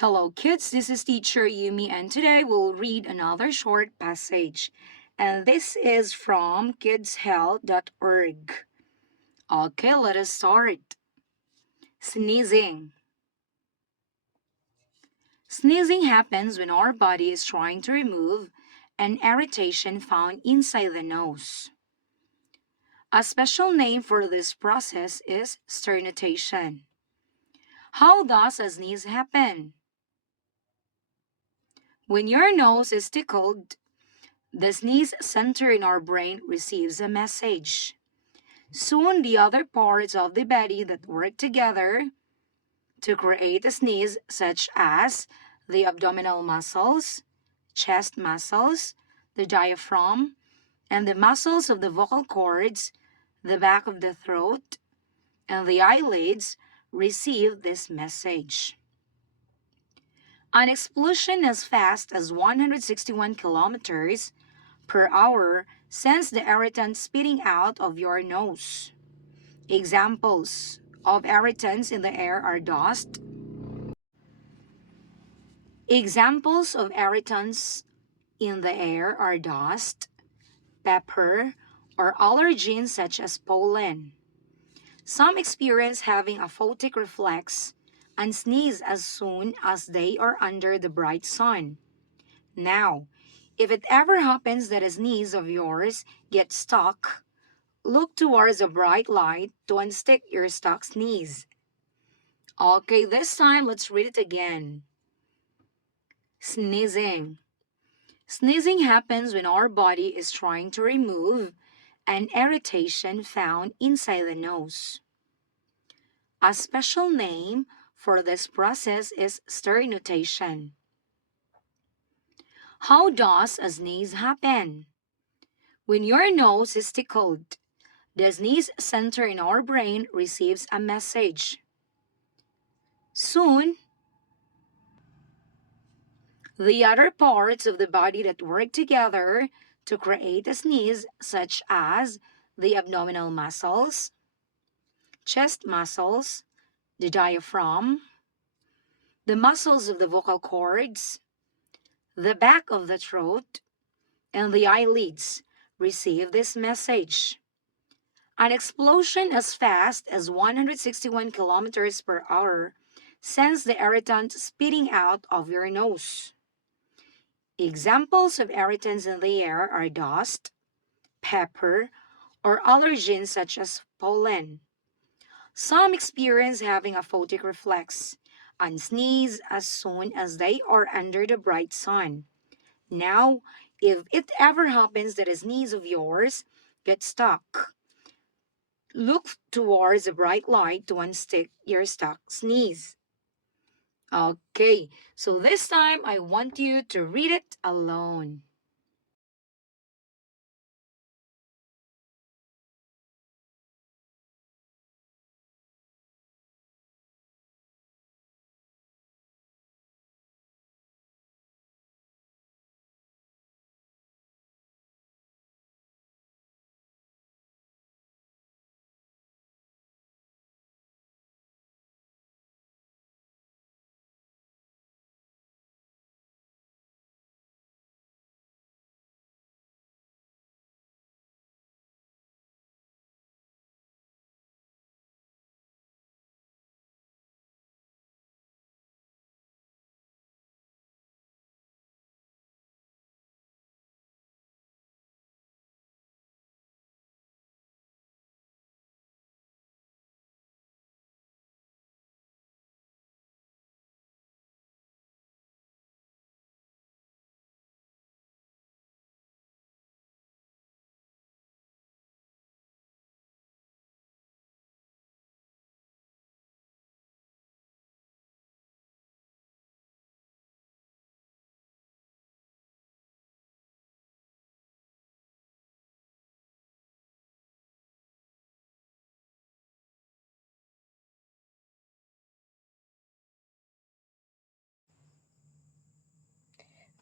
Hello, kids. This is teacher Yumi, and today we'll read another short passage. And this is from kidshealth.org. Okay, let us start. Sneezing. Sneezing happens when our body is trying to remove an irritation found inside the nose. A special name for this process is sternutation. How does a sneeze happen? When your nose is tickled, the sneeze center in our brain receives a message. Soon, the other parts of the body that work together to create a sneeze, such as the abdominal muscles, chest muscles, the diaphragm, and the muscles of the vocal cords, the back of the throat, and the eyelids, receive this message. An explosion as fast as 161 kilometers per hour sends the irritant spitting out of your nose. Examples of irritants in the air are dust. Examples of irritants in the air are dust, pepper, or allergens such as pollen. Some experience having a photic reflex and sneeze as soon as they are under the bright sun. Now, if it ever happens that a sneeze of yours gets stuck, look towards a bright light to unstick your stuck sneeze. Okay, this time let's read it again. Sneezing. Sneezing happens when our body is trying to remove an irritation found inside the nose. A special name for this process is sternutation. How does a sneeze happen? When your nose is tickled, the sneeze center in our brain receives a message. Soon, the other parts of the body that work together to create a sneeze, such as the abdominal muscles, chest muscles, the diaphragm, the muscles of the vocal cords, the back of the throat, and the eyelids, receive this message. An explosion as fast as 161 kilometers per hour sends the irritant spitting out of your nose. Examples of irritants in the air are dust, pepper, or allergens such as pollen. Some experience having a photic reflex and sneeze as soon as they are under the bright sun. Now, if it ever happens that a sneeze of yours gets stuck, look towards a bright light to unstick your stuck sneeze. Okay, so this time I want you to read it alone.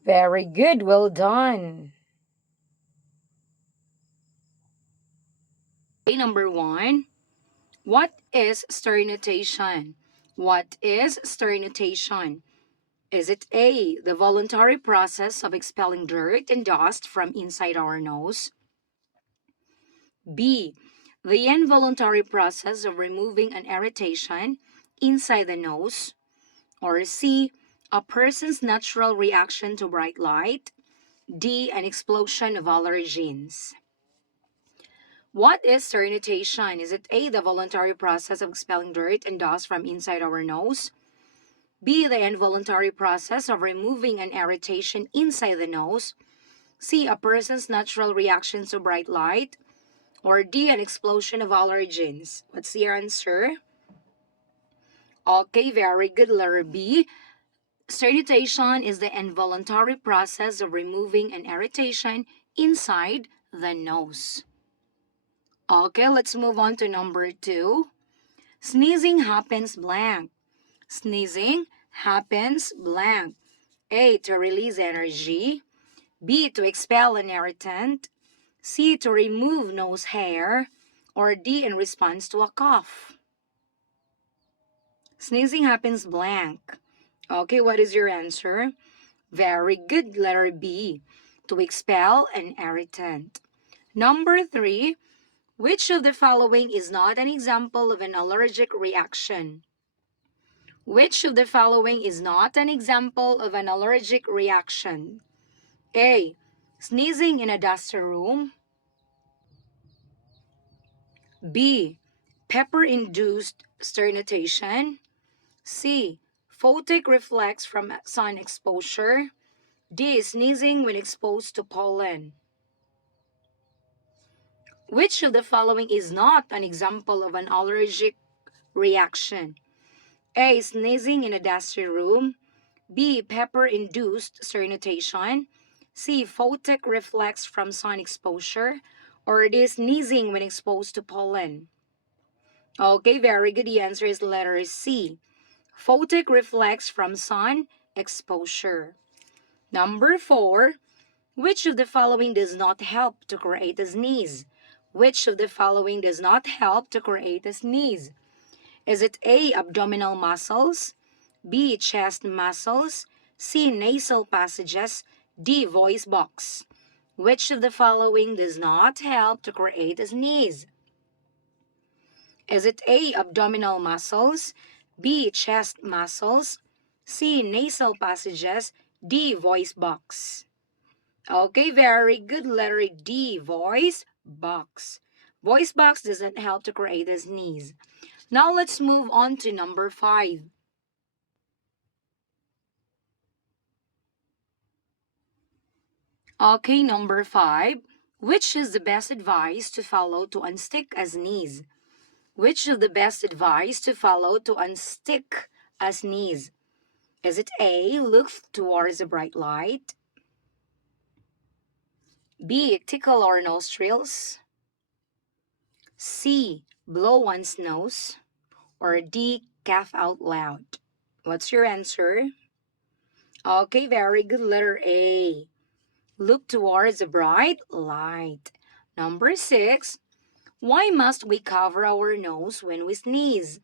Very good, well done. Okay, number one, what is sternutation? What is sternutation? Is it A, the voluntary process of expelling dirt and dust from inside our nose? B, the involuntary process of removing an irritation inside the nose? Or C, a person's natural reaction to bright light? D, an explosion of allergens. What is sternutation? Is it A, the voluntary process of expelling dirt and dust from inside our nose? B, the involuntary process of removing an irritation inside the nose? C, a person's natural reaction to bright light? Or D, an explosion of allergens? What's your answer? Okay, very good. Letter B. Sternutation is the involuntary process of removing an irritation inside the nose. Okay, let's move on to number 2. Sneezing happens blank. Sneezing happens blank. A, to release energy. B, to expel an irritant. C, to remove nose hair. Or D, in response to a cough. Sneezing happens blank. Okay, what is your answer? Very good. Letter B, to expel an irritant. Number 3, which of the following is not an example of an allergic reaction? Which of the following is not an example of an allergic reaction? A, sneezing in a dusty room. B, pepper-induced sternutation. C, photic reflex from sun exposure. D, sneezing when exposed to pollen. Which of the following is not an example of an allergic reaction? A, sneezing in a dusty room. B, pepper-induced sternutation. C, photic reflex from sun exposure. Or D, sneezing when exposed to pollen. Okay, very good. The answer is letter C, photic reflex from sun exposure. Number 4, which of the following does not help to create a sneeze? Which of the following does not help to create a sneeze? Is it A, abdominal muscles? B, chest muscles? C, nasal passages? D, voice box? Which of the following does not help to create a sneeze? Is it A, abdominal muscles? B, chest muscles? C, nasal passages? D, voice box? Okay, very good. Letter D, voice box. Voice box doesn't help to create a sneeze. Now let's move on to number 5. Okay, number 5. Which is the best advice to follow to unstick a sneeze? Which is the best advice to follow to unstick a sneeze? Is it A, look towards a bright light? B, tickle our nostrils? C, blow one's nose? Or D, cough out loud? What's your answer? Okay, very good. Letter A, look towards a bright light. Number 6, why must we cover our nose when we sneeze?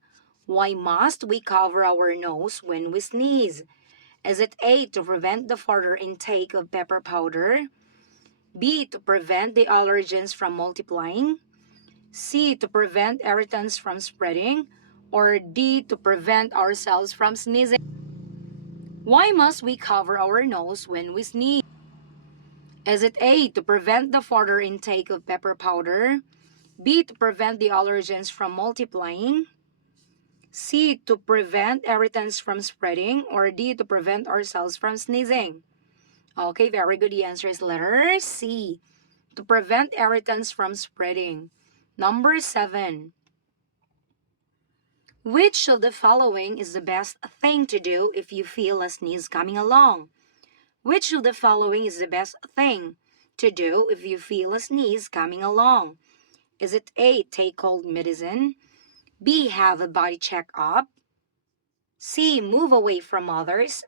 Why must we cover our nose when we sneeze? Is it A, to prevent the further intake of pepper powder? B, to prevent the allergens from multiplying? C, to prevent irritants from spreading? Or D, to prevent ourselves from sneezing? Why must we cover our nose when we sneeze? Is it A, to prevent the further intake of pepper powder? B, to prevent the allergens from multiplying? C, to prevent irritants from spreading? Or D, to prevent ourselves from sneezing? Okay, very good. The answer is letter C, to prevent irritants from spreading. Number 7. Which of the following is the best thing to do if you feel a sneeze coming along? Which of the following is the best thing to do if you feel a sneeze coming along? Is it A, take cold medicine? B, have a body checkup? C, move away from others?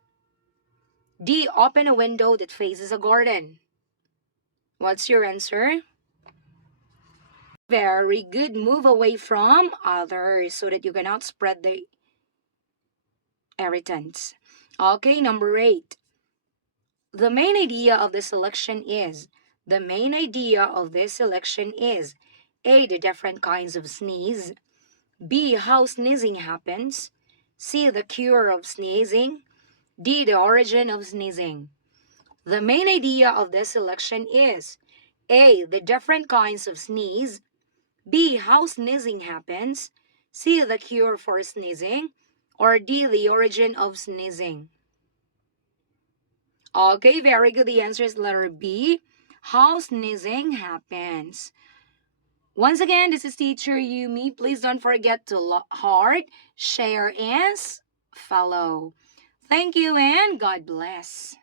D, open a window that faces a garden? What's your answer? Very good. Move away from others so that you cannot spread the irritants. Okay, number 8. The main idea of this selection is the main idea of this selection is A. The different kinds of sneeze. B. How sneezing happens. C. The cure of sneezing. D. The origin of sneezing. The main idea of this selection is A. The different kinds of sneeze. B. How sneezing happens. C. The cure for sneezing. Or D. The origin of sneezing. Okay, very good. The answer is letter B. How sneezing happens. Once again, this is teacher Yumi. Please don't forget to heart, share, and follow. Thank you and God bless.